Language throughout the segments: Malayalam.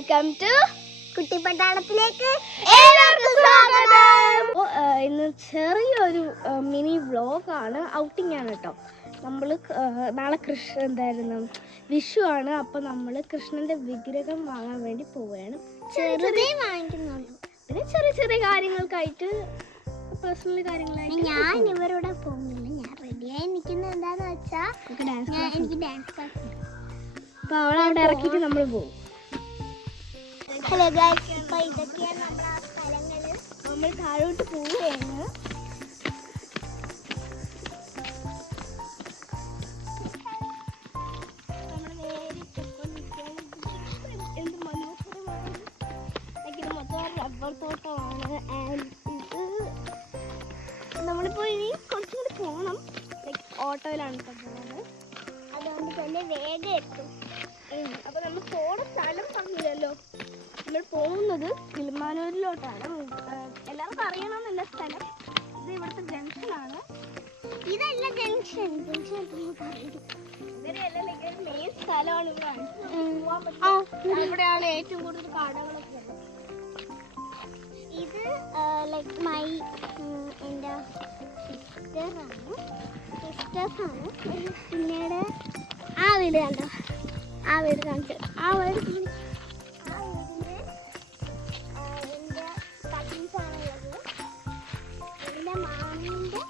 വെൽക്കം ടു കുട്ടിപ്പട്ടാളത്തിലേക്ക് എല്ലാവർക്കും സ്വാഗതം. ഇന്ന് ചെറിയൊരു മിനി വ്ലോഗാണ്, ഔട്ടിംഗ് ആണ് കേട്ടോ. നമ്മൾ നാളെ വിഷു ആണ്. അപ്പോൾ നമ്മൾ കൃഷ്ണന്റെ വിഗ്രഹം വാങ്ങാൻ വേണ്ടി പോവുകയാണ്. ചെറുതേ വാങ്ങിക്കുന്നുള്ളൂ, പിന്നെ ചെറിയ ചെറിയ കാര്യങ്ങൾക്കായിട്ട്, പേഴ്സണൽ കാര്യങ്ങളായിട്ട്. ഞാൻ ഇവരോടെ പോകുന്നില്ല, ഞാൻ റെഡിയായി നിൽക്കുന്നത് എന്താന്ന് വെച്ചാൽ എനിക്ക് ഡാൻസ് ക്ലാസ്. അപ്പോൾ അവളെ അവിടെ ഇറക്കിയിട്ട് നമ്മൾ പോകും. ഹലോ ഗൈസ്, ഇപ്പോൾ ഇതൊക്കെയാണ് നമ്മൾ ആ സ്ഥലങ്ങൾ. നമ്മൾ താഴോട്ട് പോവുകയാണ്. എന്ത് മനോഹരമാണ്, ഇത് മൊത്തം റബ്ബർ തോട്ടമാണ്. നമ്മളിപ്പോൾ ഇനി കുറച്ചും കൂടി പോകണം. ഓട്ടോയിലാണ് പോകുന്നത്, അതുകൊണ്ട് തന്നെ വേഗം എത്തും. അപ്പോൾ നമ്മൾ പോണ സ്ഥലം പറഞ്ഞില്ലല്ലോ. നമ്മൾ പോകുന്നത് കിളിമാനൂരിലോട്ടാണ്. എല്ലാവർക്കും അറിയണമെന്നില്ല സ്ഥലം. ഇത് ഇവിടുത്തെ ജംഗ്ഷനാണ്. ഇതല്ല ജംഗ്ഷൻ, മെയിൻ സ്ഥലമാണ്. ഇവിടെയാണ് ഏറ്റവും കൂടുതൽ കടകളൊക്കെ. ഇത് ലൈക്ക് മൈ എൻ്റെ സിസ്റ്റേഴ്സാണ്. പിന്നീട് ആ വീട് കണ്ടോ, ആ വീട് കാണിച്ചു. ആ വീടിൻ്റെ എൻ്റെ കസിൻസാണുള്ളത്. എൻ്റെ മാമിൻ്റെ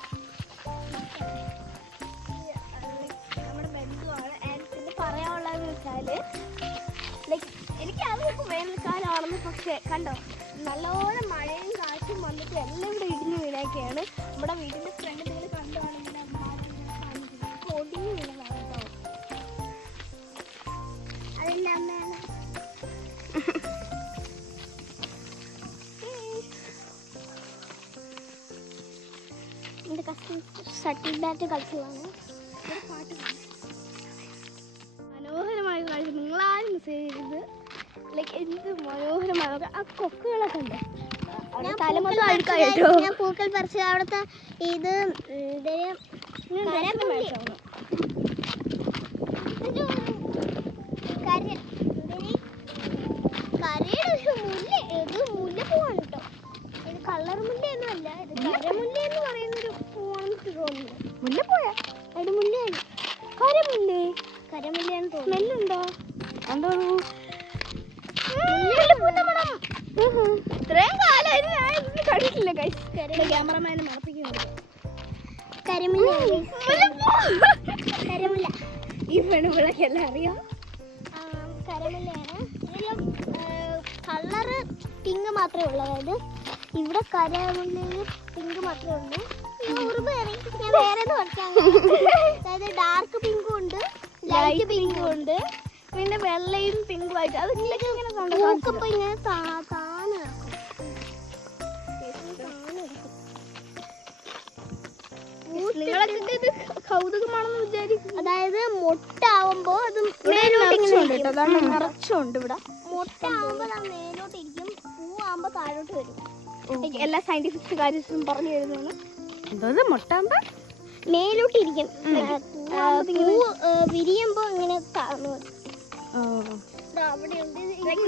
നമ്മുടെ ബന്ധുവാണ്. പിന്നെ പറയാനുള്ളതെന്ന് വെച്ചാൽ എനിക്കറിയാം വേനൽക്കാലമാണെന്ന്. പക്ഷേ കണ്ടോ, നല്ലോണം മഴയും കാറ്റും വന്നിട്ട് എല്ലാം ഇവിടെ ഇടിഞ്ഞു വീണൊക്കെയാണ്. നമ്മുടെ വീടിൻ്റെ ഫ്രണ്ട് നിങ്ങൾ കണ്ടുവാണെങ്കിൽ പൊടിഞ്ഞു വീണതാണ് കേട്ടോ. അതിൻ്റെ അമ്മയാണ്. എൻ്റെ കസിൻസ് ഷട്ടിൽ ബാറ്റ് കളിച്ചതാണ്. മനോഹരമായ കാഴ്ച. നിങ്ങളാരും മെസ്സേജ് ചെയ്തത് എന്ത് മനോഹരമായ ആ കൊക്കുകളൊക്കെ ഉണ്ട്. ഞാൻ പൂക്കൾ പറിച്ചത് അവിടുത്തെ ഇത് മുല്ലപ്പൂവാണ് കേട്ടോ. ഇത് കളർ മുല്ലയൊന്നും അല്ല, ഇത് കരമുല്ല എന്ന് പറയുന്നൊരു പൂവാണെന്ന് തോന്നുന്നു. മുല്ലപ്പോയാ അതിന് മുല്ലയാണ്, കരമുല്ലേ? കരമുല്ലയാണ് തോന്നുന്നു. സ്മെല്ലുണ്ടോ? കണ്ടോ, ഇത്രയും കാലം ഞാൻ ഇതൊന്നും കണ്ടിട്ടില്ല. ക്യാമറമാനെ മറപ്പിക്കുന്നുണ്ട്. കരമുല്ല, കരമുല്ല ഈ പെണ്ണുപിള്ളക്കെല്ലാം അറിയാം. കരമുല്ലയാണ്. ഇതിലും കളറ് പിങ്ക് മാത്രമേ ഉള്ളൂ. അതായത് ഇവിടെ കരമുല്ലയിൽ പിങ്ക് മാത്രമേ ഉള്ളൂ. ഞാൻ വേറെ അതായത് ഡാർക്ക് പിങ്കും ഉണ്ട്, ലൈറ്റ് പിങ്കും ഉണ്ട്, പിന്നെ വെള്ളയും പിങ്കും ആയിട്ട്. അത് ഇങ്ങനെ പൂക്കപ്പോൾ ഇങ്ങനെ നിങ്ങളൊക്കെ ഇത് കൗതുകമാണെന്ന് വിചാരിക്കും. അതായത് മൊട്ടാവുമ്പോ അത് നിറച്ചുണ്ട്. ഇവിടെ മൊട്ടാവുമ്പോ മേലോട്ട് ഇരിക്കും, പൂവാകുമ്പോ താഴോട്ട് വരും. എല്ലാ സയന്റിഫിക് കാര്യങ്ങളും പറഞ്ഞു തരുന്നതാണ്. എന്തോ മൊട്ടാകുമ്പോ മേലോട്ട് ഇരിക്കും, വിരിയുമ്പോ ഇങ്ങനെ താഴ്ന്നു വരും.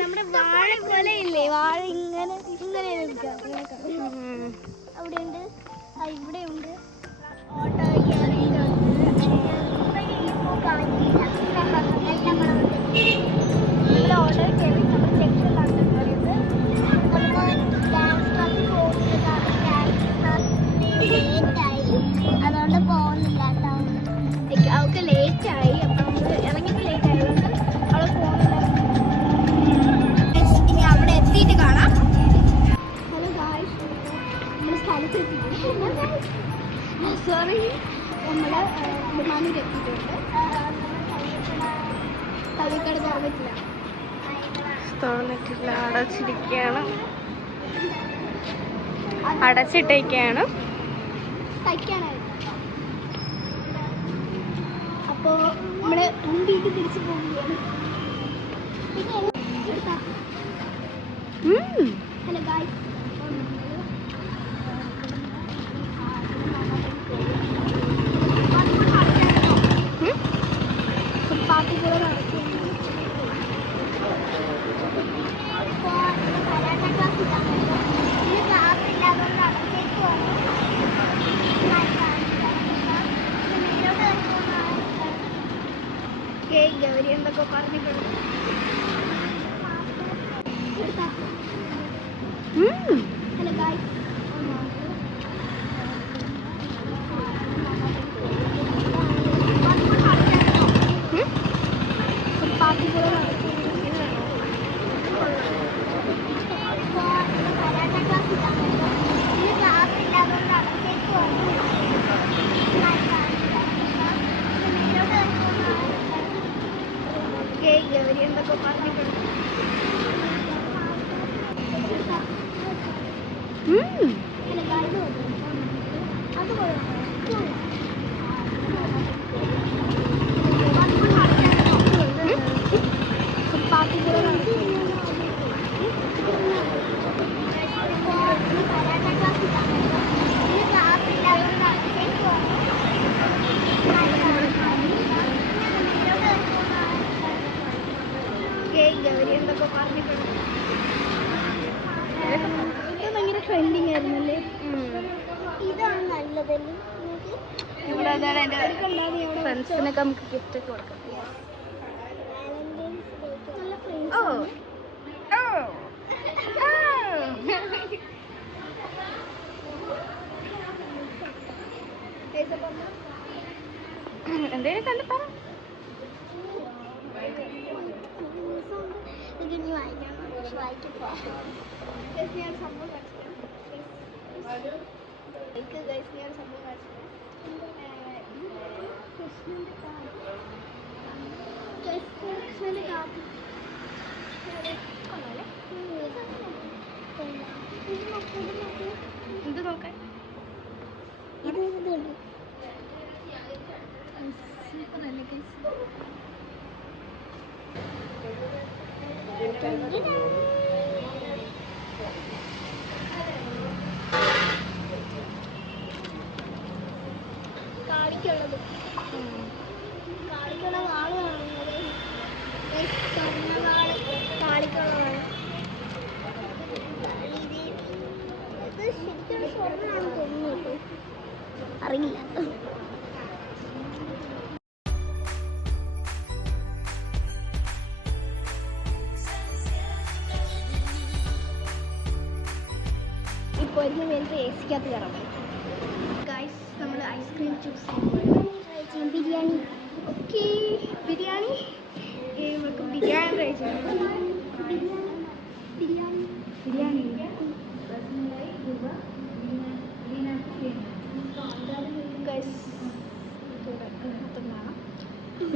നമ്മുടെ വാഴ പോലെ ഇല്ലേ, വാഴ ഇങ്ങനെ ഇങ്ങനെ അവിടെയുണ്ട്, ഇവിടെയുണ്ട്. അതുകൊണ്ട് പോകുന്നില്ല. അവൾക്ക് ലേറ്റായി. അപ്പം നമ്മൾ ഇറങ്ങിയപ്പോൾ ലേറ്റ് ആയതുകൊണ്ട് അവൾ പോകുന്നില്ല. ഇനി അവിടെ എത്തിയിട്ട് കാണാം. ഹലോ ഗായ്സ്, നമ്മൾ സ്ഥലത്തെത്തി. സോറി, നമ്മൾ കിളിമാനൂർ എത്തിയിട്ടുണ്ട്. തള്ളിക്കട തുറന്നിട്ടില്ല, അടച്ചിരിക്കുകയാണ്, അടച്ചിട്ടേക്കാണ്. തയ്ക്കാനായിട്ട്. അപ്പോൾ നമ്മൾ മുണ്ടിയിട്ട് തിരിച്ചു പോവുകയാണ്. ഹലോ ഗായ്സ്, പാർട്ടികൾ നടത്തി ഹലോ ഗായ്സ്, പാർട്ടി പോലെ കരാട്ട ക്ലാസ് ക്ലാസ് ഇല്ലാതുകൊണ്ട് അകത്തേക്ക് വന്നു. ഗൗരി എന്തൊക്കെ പറഞ്ഞിട്ടുണ്ട്. ഗൗരി എന്തൊക്കെ പറഞ്ഞിട്ടുണ്ട്. ഇത് ഭയങ്കര ട്രെൻഡിങ് ആയിരുന്നല്ലേ. ഇതാണ് നല്ലതല്ലേ. ഇവിടെ അതാണ് എൻ്റെ ഫ്രണ്ട്സിനൊക്കെ നമുക്ക് ഗിഫ്റ്റ് ഒക്കെ കൊടുക്കാം. നല്ല ഓ എന്തേലും കണ്ടു പറ. ഇതിനി വായിക്കാം. വായിക്കപ്പോ കൃഷ്ണന്റെ കാപ്പി ഇത് നോക്കാൻ കാളിക്കുള്ളത് കാളിക്കുള്ള വാള് കാണുന്നത് സ്വർണ്ണവാള് കാളിക്കുള്ളതാണ്. ഇത് ശരിക്കും സ്വർണ്ണമാണെന്ന് തോന്നുന്നു കേട്ടോ, അറിയില്ല. ഇപ്പോൾ എനിക്ക് വേണ്ടി എ സിക്കകത്ത് കയറാം. ഗൈസ് നമ്മൾ ice cream choose biryani. Okay biryani നമുക്ക് ബിരിയാണി ട്രൈ ചെയ്യാം. ബിരിയാണി ബിരിയാണി ഗൈസ് മൊത്തം കാണാം.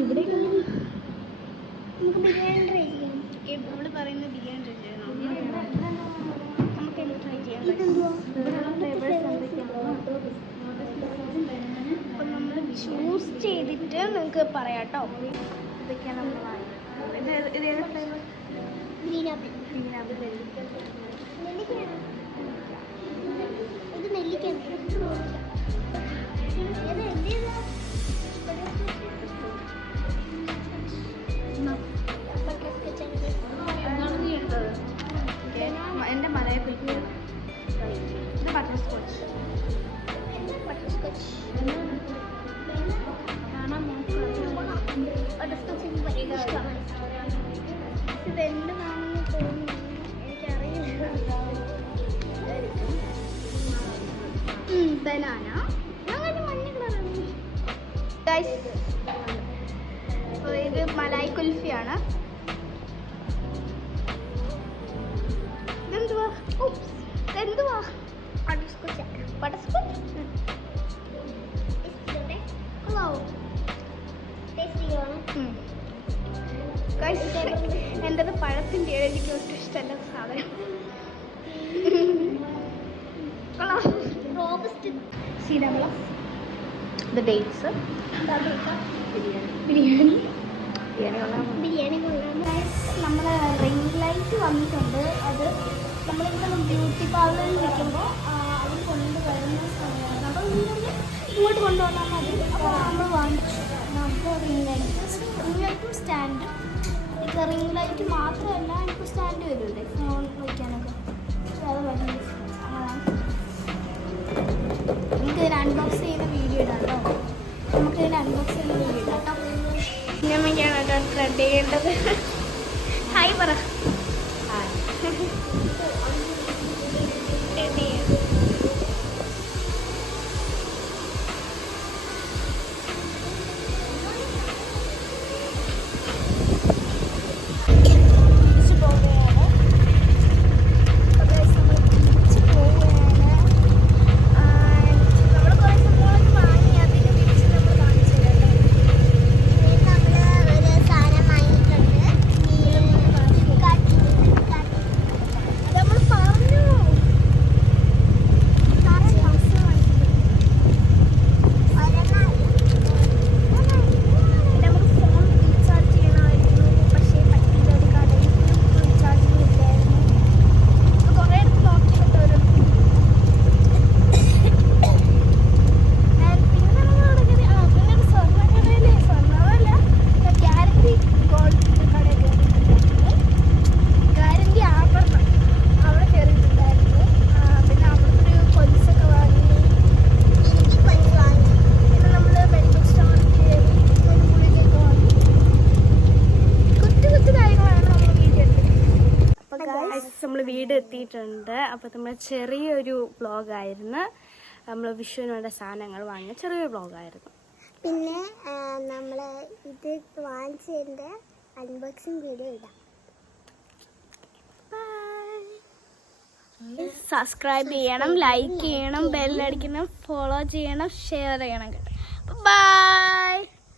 ഇവിടെ നമുക്ക് ബിരിയാണി ട്രൈ ചെയ്യാം. നമ്മൾ പറയുന്ന ബിരിയാണി ട്രൈ ചെയ്യണം. നമുക്ക് എന്ത് ട്രൈ ചെയ്യാം. ഇതെന്തുവാ? അപ്പം നമ്മൾ ചൂസ് ചെയ്തിട്ട് നിങ്ങൾക്ക് പറയാം കേട്ടോ. ഇതൊക്കെയാണ് നമ്മൾ വാങ്ങിയത്. ഇത് ഏത് ഫ്ലേവർ? Green apple. നെല്ലിക്കയാണ്. ഇത് നെല്ലിക്കയാണ്. ഏത് എന്റേതാ? എൻ്റെ മലയാളത്തിൽ ഇത് butter scotch. Butterscotch. Butter scotch എനിക്ക് ഭയങ്കര ഇഷ്ടമാണ്. ഇത് എന്റേതാണെന്ന് തോന്നുന്നു, എനിക്കറിയില്ല. ബനാന മഞ്ഞ കളറാണ്. ഗൈസ് ഇത് മലായ് കുൽഫിയാണ്. ഇതെന്തുവാ? ഇതെന്തുവാ? Butterscotch. ബട്ടർ സ്കോച്ച് കൊള്ളാവോ? ടേസ്റ്റ് ചെയ്യുവാണ്. എൻ്റെത് പഴത്തിൻ്റെ എനിക്ക് ഒട്ടും ഇഷ്ടമല്ല സാധനം. റോബസ്റ്റ്. സീതാമളം, ഇത് ഡേറ്റ്സ്, ബിരിയാണി ബിരിയാണി കൊള്ളാം. നമ്മൾ റിംഗ് ലൈറ്റ് വന്നിട്ടുണ്ട്. അത് നമ്മളിവിടെ ബ്യൂട്ടി പാർലറിൽ നിൽക്കുമ്പോൾ അവർ കൊണ്ടുവരുന്ന സമയമാണ്. അപ്പോൾ ഇങ്ങോട്ട് കൊണ്ടുവന്നാൽ മതി. അപ്പോൾ നമ്മൾ വാങ്ങിച്ചു. നമുക്ക് റിംഗ് ലൈറ്റും സ്റ്റാൻഡും. ഇത് റിംഗ് ലൈറ്റ് മാത്രമല്ല, എനിക്ക് സ്റ്റാൻഡ് വരുമല്ലേ ഫോൺ വയ്ക്കാനൊക്കെ. അത് വലിയ നമുക്കിതിന് അൺബോക്സ് ചെയ്യുന്ന വീഡിയോ ഇടാം കേട്ടോ. നമുക്കിതിന് അൺബോക്സ് ചെയ്യുന്ന വീഡിയോ ഇടാം കേട്ടോ. കുഞ്ഞമ്മയ്ക്കാണ് കേട്ടോ ത്രെഡ് ചെയ്യേണ്ടത്. ഹായ് പറ. നമ്മൾ വീട് എത്തിയിട്ടുണ്ട്. അപ്പോൾ നമ്മൾ ചെറിയൊരു വ്ളോഗായിരുന്നു. നമ്മൾ വിഷുവിനുള്ള സാധനങ്ങൾ വാങ്ങിയ ചെറിയൊരു വ്ളോഗായിരുന്നു. പിന്നെ നമ്മൾ ഇത് വാങ്ങിച്ചതിൻ്റെ അൺബോക്സിങ് വീഡിയോ ഇടാം. സബ്സ്ക്രൈബ് ചെയ്യണം, ലൈക്ക് ചെയ്യണം, ബെല്ലടിക്കണം, ഫോളോ ചെയ്യണം, ഷെയർ ചെയ്യണം കേട്ടോ. ബൈ.